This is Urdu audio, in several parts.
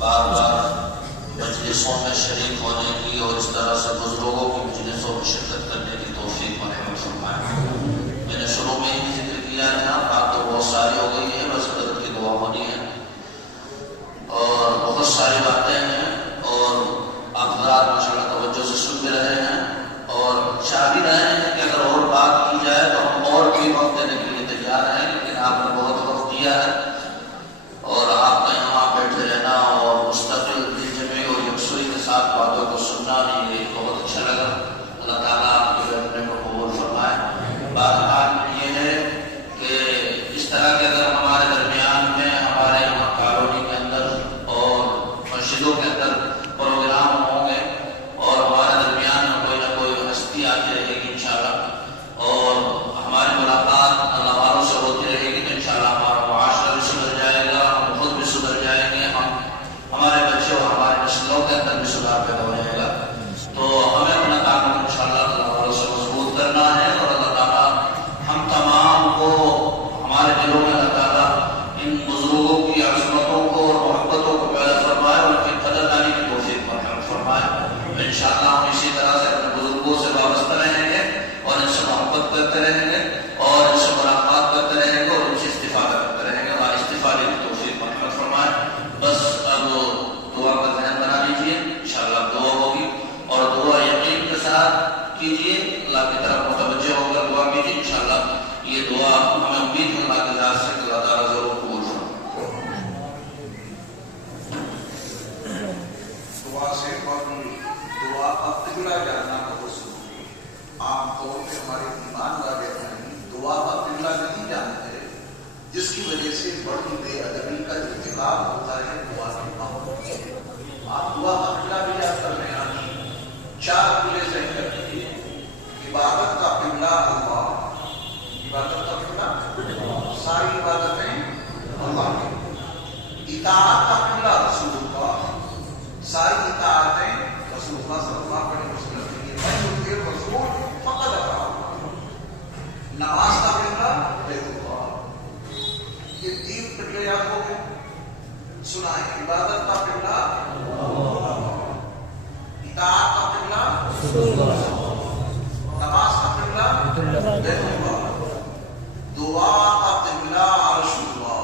بار بار مجلسوں میں شریک ہونے کی اور اس طرح سے بزرگوں کی مجلسوں میں شرکت کرنے کی توفیق مرحمت فرمائے. میں نے شروع میں ہی ذکر کیا ہے، بات تو بہت ساری ہو گئی ہے، بس حضرت کی دعا ہونی ہے اور بہت ساری باتیں ہیں اور آپ حضرات ماشاءاللہ توجہ سے سن بھی رہے ہیں اور چاہ بھی رہے ہیں کہ اگر اور بات کی جائے تو ہم اور بھی وقت دینے کے لیے تیار ہیں، لیکن آپ نے بہت وقت دیا ہے اور آپ کا یہاں بیٹھے رہنا اور مستقل دل جمعی اور یکسوئی کے ساتھ باتوں کو سننا بھی یہ بہت اچھا لگا. اللہ تعالیٰ آپ کے بیٹھنے کو قبول فرمائے. بہرحال یہ ہے کہ اس طرح کے اگر ہمارے درمیان میں ہمارے یہاں کالونی کے اندر اور مسجدوں کے اندر پروگرام ہوں گے اور ہمارے درمیان میں کوئی نہ کوئی ہستی آتی رہے گی انشاءاللہ اور ہماری ملاقات اللہ والوں سے ہوتی رہے گی تو انشاءاللہ ہمارا معاشرہ بھی سدھر جائے گا، ہم خود بھی سدھر جائیں گے، ہمارے بچے اور ہمارے نسلوں کے اندر بھی سدھار پیدا ہو جائے گا. تو ہمیں اپنا تعلق انشاءاللہ اللہ والوں سے مضبوط کرنا ہے اور اللہ تعالیٰ ہم تمام کو ہمارے دلوں میں اللہ تعالیٰ ان بزرگوں کی عظمتوں کو اور محبتوں کو پیدا فرمائے اور ان کی قدر دانی کی توفیق مرحمت فرمائے. انشاءاللہ ہم اسی طرح سے اپنے بزرگوں سے وابستہ رہیں گے اور ان سے محبت کرتے رہیں گے اور ان سے ملاقات کرتے رہیں گے اور ان سے استفادہ کرتے رہیں گے. اللہ استفادے کی توفیق مرحمت فرمائے. بس اب دعا کا ذہن بنا لیجیے، انشاءاللہ دعا ہوگی اور دعا یقین کے ساتھ کیجیے، اللہ کی طرف متوجہ ہو کر دعا کیجیے. انشاءاللہ یہ دعا ہمیں امید ہے اللہ کی ذات سے کہ اللہ تعالیٰ ضرور قبول فرمائے. دعا سے قبل دعا کا قبلہ جاننا بہت ضروری ہے. عام طور پہ ہمارے ایمان والے دعا کا قبلہ نہیں جانتے، جس کی وجہ سے بڑی بے ادبی کا ارتکاب ہوتا ہے دعا کے معاملے میں. آپ دعا کا قبلہ بھی یاد کر رہے ہیں، 4 قبلے صحیح کر دیجیے. عبادت کا قبلہ اللہ، عبادت کا قبلہ ساری عبادتیں اللہ کی. اطاعت کا قبلہ رسول اللہ، ساری اطاعتیں رسول اللہ صلی اللہ علیہ وسلم کی. من یطیع الرسول فقد اطاع اللہ. نماز کا قبلہ بیت اللہ. یہ 3 قبلے یاد ہو گئے. سنائیں، عبادت کا قبلہ اللہ، اطاعت کا قبلہ نماز کا قبلہ بیت اللہ، دعا کا قبلہ عرش اللہ.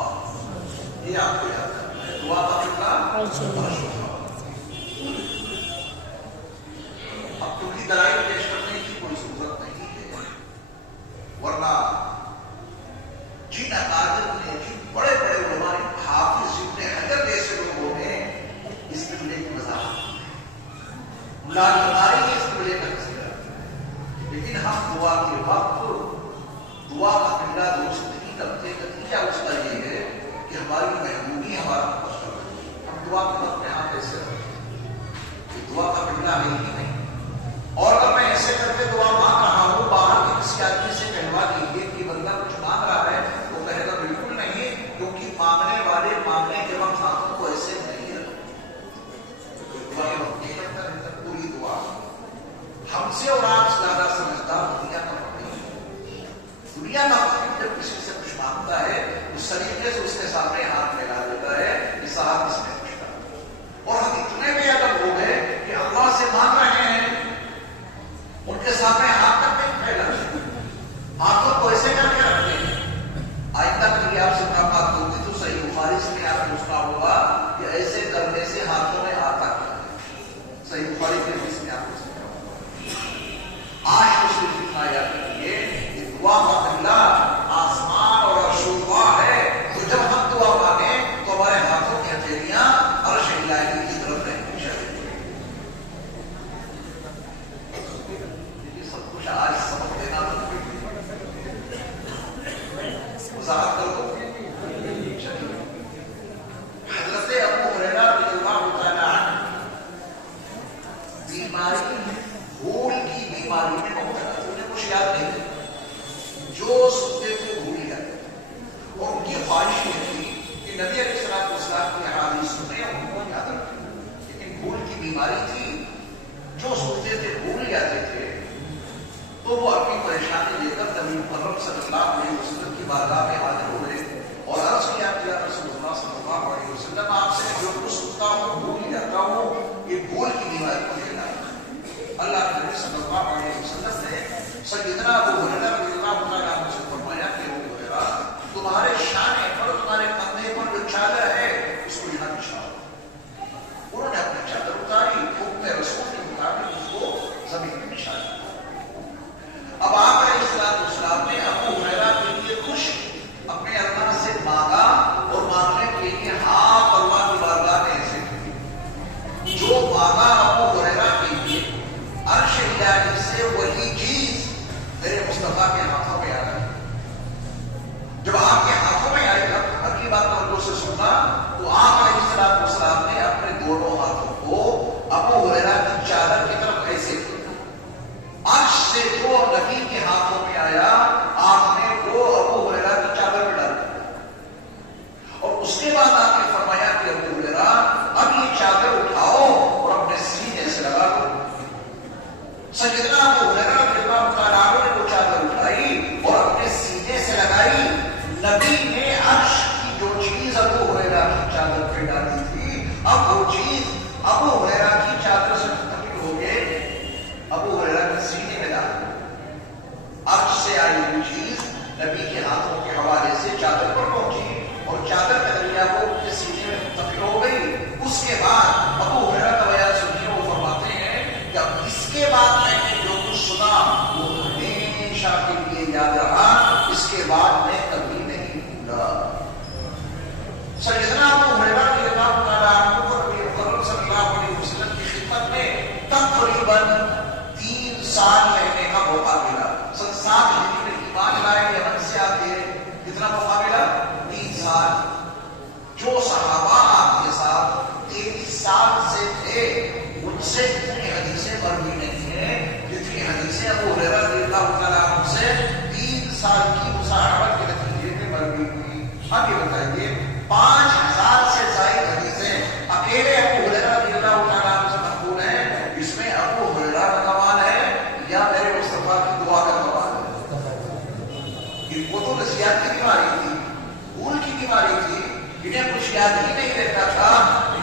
یہ آپ کو یاد کرنا ہے، دعا کا قبلہ عرش اللہ. اب کیونکہ دلائل پیش کرنے کی کوئی ضرورت نہیں ہے، ورنہ جن اکابر نے، جن بڑے بڑے علماء حافظ ابن حجر جیسے لوگوں نے اس قبلے کی وضاحت کی ہے، ملازماری اس قبلے کا تذکرہ کیا. لیکن ہم دعا کے وقت دعا کا قبلہ درست نہیں کرتے. نتیجہ اس کا یہ ہے کہ ہماری محبوبی ہمارا مقصد ہے. ہم دعا کے وقت یہاں کیسے رکھتے ہیں؟ دعا کا قبلہ ہے ہی نہیں. اور اگر میں ایسے کر کے دعا مانگ رہا ہوں، باہر کے کسی آدمی سے کہوا دیجیے کہ بندہ کچھ مانگ رہا ہے، وہ کہے گا بالکل نہیں، کیونکہ مانگنے والے مانگنے کے وقت ہاتھوں کو ایسے نہیں رکھتے. دعا کے وقت یہ کرتا رہتا ہے. پوری دعا ہم سے اور آپ سے زیادہ سمجھدار دنیا کا فقیر ہے. دنیا کا فقیر جب کسی سے کچھ مانگتا ہے اس طریقے سے اس کے سامنے ہاتھ پھیلا دیتا ہے کہ صاحب اس نے کچھ کہا. اور ہم اتنے بے ادب ہو گئے کہ اللہ سے مانگ رہے ہیں، ان کے سامنے ہاتھ تک نہیں پھیلا، ہاتھوں کو ایسے کر کے رکھتے ہیں. آئندہ کبھی آپ سے ملاقات ہوگی تو صحیح بخاری سے میں آپ پوچھنا ہوگا کہ ایسے کرنے سے ہاتھوں میں آتا کیا ہے. صحیح بخاری کے حدیث میں آپ کو آج کو صرف اتنا یاد رکھیے کہ دعا کا قبلہ آسمان اور عرش اللہ ہے. تو جب ہم دعا مانگیں تو ہمارے ہاتھوں کی ہتھیلیاں عرش الہی کی طرف رہیں گی. یہ سب کچھ آج سبق دینا وضاحت کر دو. حضرت ابو ہریرہ رضی اللہ تعالیٰ عنہ بیماری بھول کی بیماری میں مبتلا تھے. انہیں کچھ یاد نہیں، جو سنتے تھے بھول جاتے تھے. اور ان کی خواہش یہ تھی کہ نبی علیہ الصلوۃ والسلام کی احادیث سنیں اور ان کو یاد رکھیں. لیکن بھول کی بیماری تھی، جو سنتے تھے بھول جاتے تھے. تو وہ اپنی پریشانی لے کر نبی محترم صلی اللہ علیہ وسلم کی بارگاہ میں حاضر ہو گئے اور عرض کیا کہ یا رسول اللہ صلی اللہ علیہ وسلم، آپ سے جو کچھ سنتا ہوں سیدنا ابو ہریرہ رضی اللہ تعالیٰ عنہ سے فرمایا کہ ابو ہریرہ تمہارے شانے پر تمہارے کندھے پر جو چادر ہے اس کو یہاں بچھاؤ. انہوں نے اپنی چادر اتاری, حکم رسول کے مطابق اس کو زمین میں بچھا دیا. اب آپ علیہ السلام نے ابو ہریرہ کے لیے خوش اپنے اللہ سے مانگا اور مانگنے کے لیے ہاتھ اللہ کی بارگاہ میں ایسے کی. جو مانگا ابو ہریرہ کے لیے عرش الہی سے وہی چیز میرے مصطفیٰ کے ہاتھوں میں آ گئی. جب آپ کے ہاتھوں میں آئے گا اگلی بات توجہ سے سننا, تو آپ علیہ السلام نے اپنے دونوں ہاتھوں کو ابو ہریرہ کی چادر کی طرف ایسے کیا. عرش سے جو نبی کے ہاتھوں میں آیا آپ نے وہ ابو ہریرہ کی چادر میں ڈال دیا. اور اس کے بعد آپ نے فرمایا کہ ابو ہریرہ اب یہ چادر اٹھاؤ اور اپنے سینے سے لگا دو. سیدنا ابو ہریرہ رضی اللہ تعالیٰ عنہ نے وہ چادر اٹھائی اور اپنے سینے سے لگائی. نبی نے عرش کی جو چیز ابو ہریرہ کی چادر پہ ڈالی تھی, اب وہ چیز ابو ہریرہ کی چادر سے منتقل ہو گئے ابو ہریرہ کے سینے میں ڈال دی. عرش سے آئی وہ چیز نبی کے ہاتھوں کے حوالے سے چادر پر پہنچی اور چادر کا ذریعہ وہ ان کے سینے میں منتقل ہو گئی. اس کے بعد ابو ہریرہ کا بیان سنیے, وہ فرماتے ہیں کہ اب اس کے بعد میں نے جو کچھ سنا وہ ہمیشہ کے لیے یاد رہا, اس کے بعد میں کبھی نہیں بھولا. سیدنا ابو ہریرہ رضی اللہ تعالیٰ عنہ کو نبی اکرم صلی اللہ علیہ وسلم کی خدمت میں تقریباً 3 سال رہنے کا موقع ملا. 7 ہجری میں ایمان لائے یمن سے آتے ہیں. کتنا موقع ملا؟ 3 سال. جو صحابہ آپ کے ساتھ 23 سال سے تھے ان سے اتنی حدیثیں مروی نہیں ہیں جتنی حدیثیں ابو ہریرہ رضی اللہ تعالیٰ عنہ سے 3 سال کی مصاحبت کے نتیجے میں مروی ہوئی. اب یہ بتائیے 5000 سے زائد حدیثیں اکیلے ابو ہریرہ رضی اللہ تعالیٰ عنہ سے منقول ہیں. اس میں ابو ہریرہ کا کمال ہے یا میرے مصطفیٰ کی دعا کا کمال ہے؟ ان کو تو نسیان کی بیماری تھی, بھول کی بیماری تھی, انہیں کچھ یاد ہی نہیں رہتا تھا.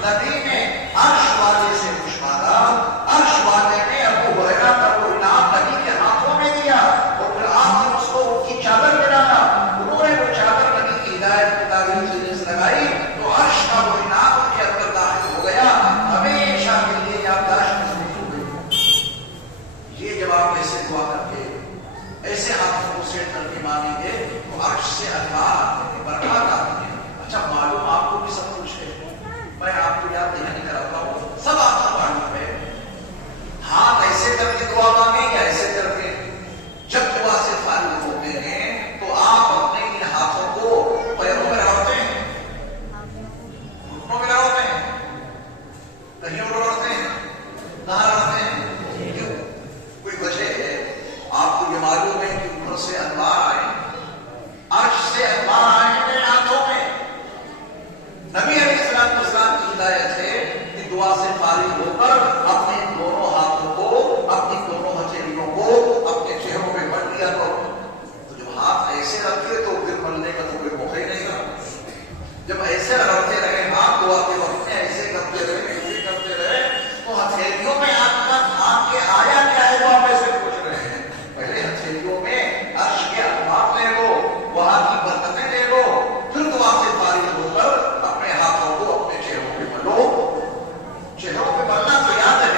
نبی نے عرش والے سے کچھ مانگا, عرش والے نے ابو ہریرہ کا وہ انعام نبی کے ہاتھوں میں دیا اور پھر آپ نے اس کو ان کی چادر میں ڈالا. انہوں نے وہ چادر نبی کی ہدایت کی تعلیم سے لگائی تو عرش کا وہ انعام ان کے اندر داخل ہو گیا, ہمیشہ کے لیے یادداشت محفوظ ہو گئی. یہ جب آپ ایسے دعا کر کے ایسے ہاتھوں کو سیٹ کر کے مانگیں گے تو عرش سے انوار آتے ہیں, برکات آتی ہیں. اچھا معلوم آپ کو بھی سب کچھ ہے, میں آپ کو یاد نہیں کراتا ہوں, سب آپ کو معلوم ہے. ہاتھ ایسے کر کے دعا مانگیں یا ایسے کر کے؟ جب دعا سے فارغ ہوتے ہیں تو آپ اپنے ان ہاتھوں کو پیروں میں رگڑتے ہیں, گھٹنوں میں رگڑتے ہیں, کہیں اور رگڑتے ہیں, کہاں رگڑتے ہیں؟ کیوں؟ کوئی وجہ ہے؟ آپ کو یہ معلوم ہے کہ اوپر سے انوار آئے, عرش سے انوار آئے میرے ہاتھوں میں. نبی علیہ السلام کی ہدایت ہے کہ دعا سے فارغ ہو کر اپنے دونوں ہاتھوں کو, اپنی دونوں ہتھیلیوں کو اپنے چہروں میں مل لیا کرو. تو جب ہاتھ ایسے رکھے تو پھر ملنے کا تو کوئی موقع ہی نہیں رہا. جب ایسے رگڑتے رہے ہاتھ دعا کے وقت میں, ایسے کرتے رہے تو ہتھیلیوں میں آپ کے آیا کیا ہے وہ آپ ایسے پوچھ رہے ہیں. پہلے ہتھیلیوں میں عرش کے انوار لے لو, وہاں کی برکتیں لے لو, پھر دعا سے فارغ ہو کر اپنے ہاتھوں کو اپنے چہروں پہ ملو. چہروں پہ ملنا تو یاد ہے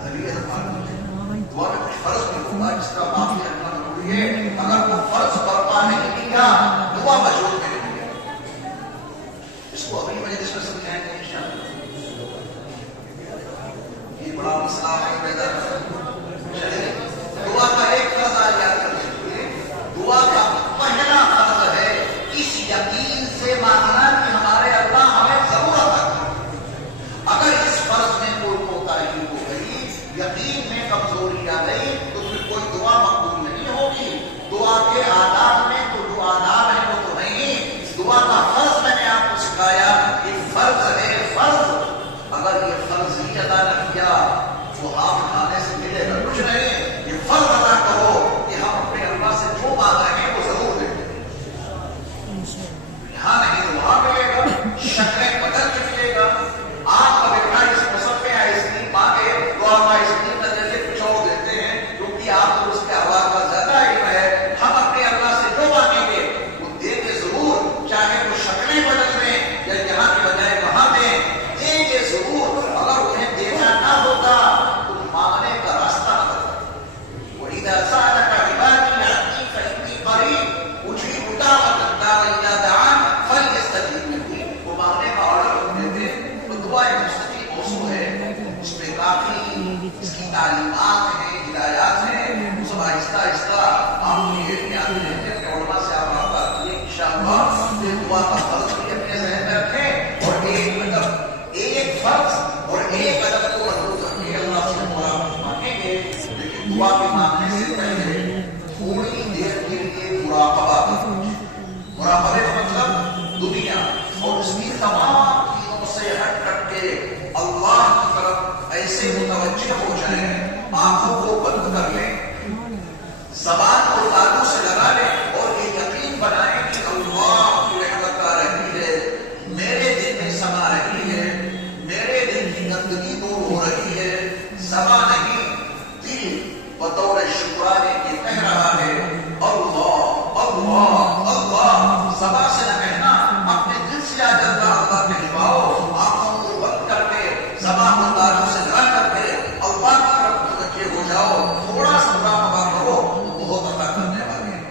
عدلیت معلوم ہے. دعا میں کچھ فرض نہیں ہوگا جس کا معافی اللہ ضروری ہے. اگر وہ فرض برپا نہیں کیا دعا مجبور میں نہیں کیا. اس کو اگلی مجلس میں سمجھائیں گے انشاءاللہ. یہ بڑا مسئلہ ہے پیدا چلے. دعا کا ایک فرض یاد کر لیجیے. دعا کا پہلا فرض ہے اس یقین سے مانگنا کہ ہمارے اللہ ہمیں ضرورت ہے. اگر اس فرض میں کوئی کوتاہی ہو گئی, یقین میں کمزوری آ گئی, تو پھر کوئی دعا مقبول نہیں ہوگی. دعا کے آداب میں تو جو آداب ہیں وہ تو نہیں. دعا کا فرض میں نے آپ کو سکھایا. یہ فرض ہے, فرض. اگر یہ فرض ہی ادا نہ کیا تو ہاتھ کھانے سے ملے گا کچھ نہیں. یہ فرض ادا کرو کہ ہم اپنے اللہ سے جو مانگ رہے ہیں وہ ضرور دیں گے. یہاں نہیں تو وہاں ملے گا, شکلیں بدل کے ملے گا. آپ کا بیٹا اس موسم میں آئس کریم مانگے تو آپ آئس کریم کا ذریعے کچھ اور دیتے ہیں کیونکہ آپ کو اس کے آواز کا زیادہ علم ہے. ہم اپنے اللہ سے جو مانگیں گے وہ دیں گے ضرور, چاہے وہ شکلیں بدل دیں یا یہاں کے بجائے وہاں دیں, دیں گے ضرور. اگر انہیں دینا نہ ہوتا تو مانگنے کا راستہ نہ ہوتا. وَإِذَا سَأَلَكَ عِبَادِي عَنِّي فَإِنِّي قَرِيبٌ أُجِيبُ دَعْوَةَ الدَّاعِ إِذَا دَعَانِ فَلْيَسْتَجِیبُوا لِي. وہ مانگنے کا آرڈر دیتے ہیں. تو دعا ایک مستقل موضوع ہے, اس میں کافی اس کی تعلیمات ہیں, ہدایات ہیں. سب آہستہ آہستہ آپ کو یہ یاد رہتے ہیں. علماء سے آپ بات کیے انشاءاللہ. دعا کا فرض بھی اپنے ذہن میں رکھیں اور ایک فرض اور ایک ادب کو مضبوط رکھیں. اللہ سے دعا مانگیں گے, لیکن دعا کے مانگنے سے پہلے تھوڑی دیر کے لیے مراقبہ کریں. مراقبے کا مطلب دنیا اور اس کی تمام چیزوں سے ہٹ کر کے اللہ کی طرف ایسے متوجہ ہو جائیں. آنکھوں کو بند کر لیں, زبان کو تالو سے لگا لیں اور یہ یقین بنائیں کہ اللہ کی رحمت آ رہی ہے, میرے دل میں سما رہی ہے, میرے دل کی گندگی دور ہو رہی ہے. سما نہیں, دل بطور شکرانے کے کہہ رہا ہے اللہ اللہ اللہ. سما سے نہ کہنا, اپنے دل سے آج اللہ اللہ کہلواؤ. آنکھوں کو بند کر کے زبان کو تالو سے لگا کر کے اللہ کی طرف متوجہ ہو جاؤ. تھوڑا سا مراقبہ کرو تو بہت عطا کرنے والے ہیں.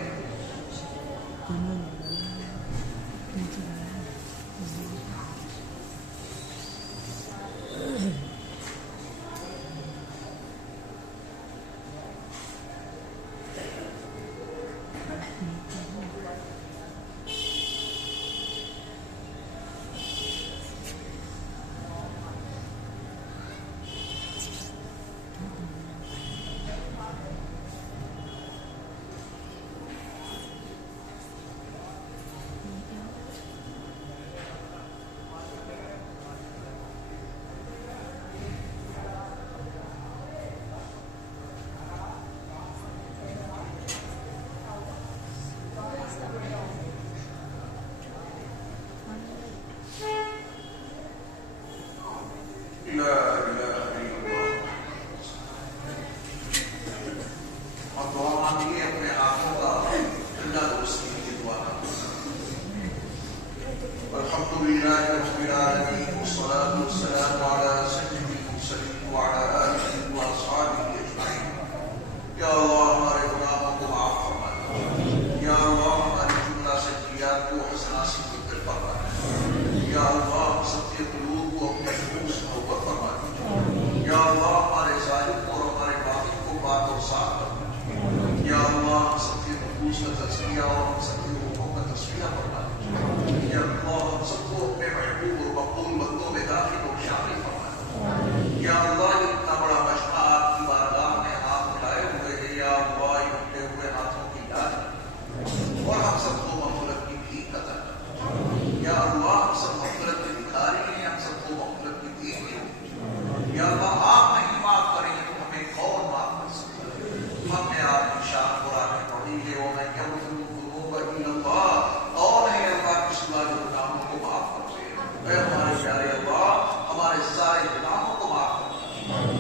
ہمارے پیارے اللہ ہمارے سارے گناہوں کو معاف کریں.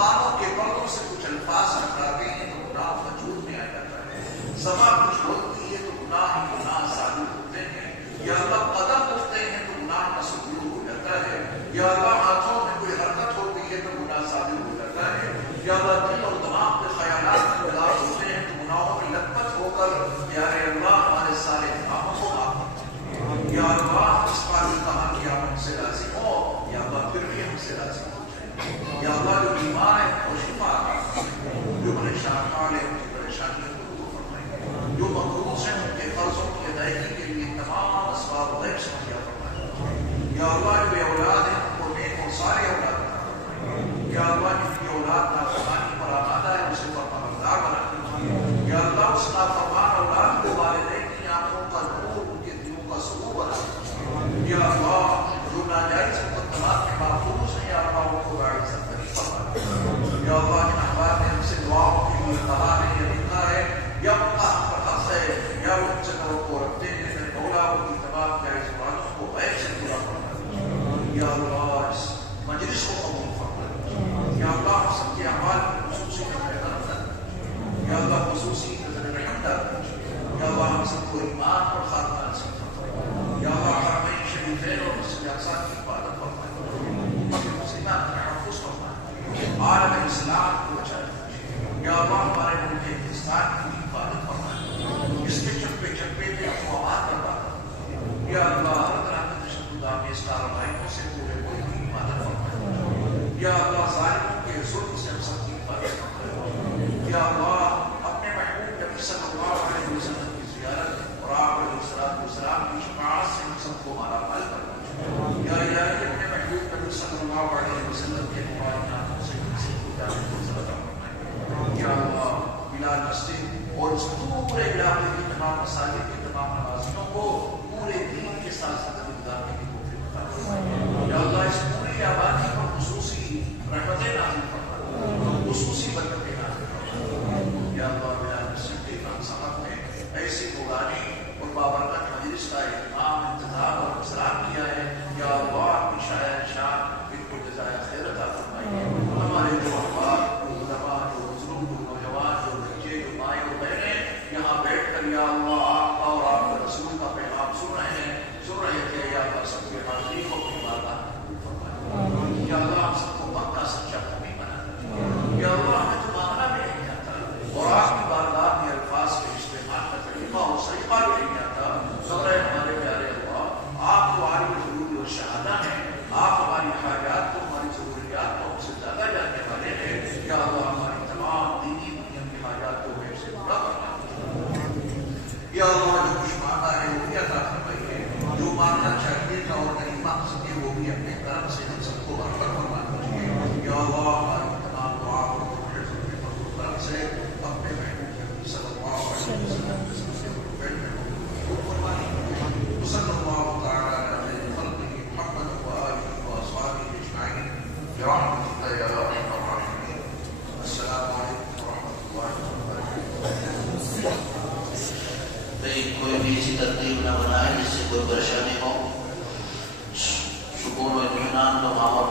کانوں کے پردوں سے کچھ الفاظ ٹکراتے ہیں تو گناہ وجود میں آ جاتا ہے. زبان کچھ بولتی ہے تو گناہ ہی گناہ ثابت ہوتے ہیں. یا اللہ قدم اٹھتے ہیں تو گناہ کا ثبوت ہو جاتا ہے. یا اللہ ہاتھوں میں کوئی حرکت ہوتی ہے تو گناہ ثابت ہو جاتا ہے. یا اللہ دل اور دماغ کے خیالات انقلاب ہوتے ہیں تو گناہوں میں لطمت ہو کر پیارے اللہ ہمارے سارے گناہوں کو معاف کرتے. یا اللہ اس بات نے کہا کہ آپ ہم سے راضی ہو. یا اللہ پھر بھی ہم سے راضی ہو جائیں. یا اللہ جو بیمار ہے وہ شفا عطا فرمائیں. جو پریشان حال ہے ان کی پریشانیوں کو دور فرمائیں. جو مقروض ہیں ان کے قرضوں کی ادائیگی کے لیے تمام اسباب غیب سے مہیا فرمائیں. یا اللہ جو بے اولاد ہیں ان کو نیک اور سارے اولاد عطا فرمائیں. یا اللہ جن کی اولاد نافرمانی پر آمادہ ہے اسے فرمانبردار بنا دیجیے. یا اللہ اس نافرمان اولاد کو والدین کی آنکھوں کا نور ان کے دلوں کا سرور بنا دیجیے. یا اللہ جو ناجائز مقدمات کے محفوظ ہیں یا اللہ ان کو باعث تکلیف فرما دیجیے. یا اللہ جن احباب نے ہم سے دعاؤں کے لیے کہا ہے یا لکھا ہے یا ان کا ہم پر حق ہے یا ان سے کو رکھتے ہیں میرے مولا ان کی تمام جائز مرادوں کو غیب سے پورا فرما دیجیے. یا اللہ اس مجلس کو قبول فرما دیجیے. یا اللہ ہم سب کے اعمال میں خصوصی نظر رحمت کر دیجیے. یا اللہ خصوصی نظر رحمت کر دیجیے. یا اللہ ہم سب کو ایمان اور خاتمہ نصیب فرمائے. یا اللہ حرمین شریفین اور مسجد اقصی کی حفاظت فرمائے. امت مسلمہ کا تحفظ فرمائے. عالم اسلام کو بچا دیجیے. یا اللہ ہمارے ملک ہندوستان کی حفاظت فرمائے. اس کے چپے چپے پہ افواہات برباد کریں. یا اللہ ہر طرح کے تشدد آمیز کارروائیوں سے پورے ملک کی حفاظت فرمائے. یا اللہ ظالموں کے ظلم سے ہم سب کی حفاظت فرمائے. یا اللہ اپنے محبوب نبی صلی اللہ علیہ وسلم کی زیارت اور آپ علیہ السلام کی شفاعت سے ہم سب کو مالا مال فرمائے. یا الہی اپنے محبوب نبی صلی اللہ علیہ وسلم کے مبارک ناموں سے ہم سے خدا نے فرمائے. یا اللہ بلال مسجد اور اس پورے علاقے کی تمام مساجد کی تمام نمازیوں کو پورے دین کے ساتھ ساتھ گزارنے کی توفیق عطا فرمائے. یا اللہ اس پوری آبادی پر خصوصی رحمتیں نازل فرمائے. خصوصی برکتیں نازل فرمائے. یا اللہ بلال مسجد کے امام صاحب نے ایسی قرآنی اور بابرکت مجلس کا اہتمام انتظام اور انتظام کیا ہے. یا اللہ اپنی شاعر شان ان کو جزائے خیر عطا فرمائیے. ہمارے جو احباب یہاں بیٹھ کر یا اللہ آپ کا اور آپ کے رسول کا پیغام سن رہے تھے. یا اللہ سب کے حاضری کو اپنی بارگاہ میں قبول فرمائے. یا اللہ ہم سب کو پکا سچا مومن بنا دیجیے. یا اللہ ہمیں تو مانگنا بھی نہیں آتا اور آپ کی بارگاہ میں الفاظ کے استعمال کا طریقہ اور سلیقہ بھی نہیں آتا. مگر ہمارے پیارے اللہ آپ کو عالم ضروری اور شہادہ ہیں. آپ ہماری حاجات کو ہماری ضروریات کو ہم سے زیادہ جاننے والے ہیں. یا اللہ ہماری تمام دینی دنیا کی حاجات کو ہم سے پورا کرنا. یا اللہ جو کچھ مانگا ہے وہ بھی عطا فرمائیے. جو مانگنا چاہیے تھا اور نہیں مانگ سکے وہ بھی اپنے کرم سے ہم سب کو برابر فرما دیجیے. یا اللہ ہماری تمام دعا کو کرم سے اپنے محبوب نبی صلی اللہ علیہ وسلم سے قبول فرمائیے. صلی اللہ تعالی علیہ خلقہ محمد و آلہ و اصحابہ اجمعین برحمتک یا ارحم الراحمین. السلام علیکم ورحمۃ اللہ وبرکاتہ. کوئی بھی ایسی ترتیب نہ بنائے جس سے کوئی پریشانی ہو. سکون و اطمینان کا ماحول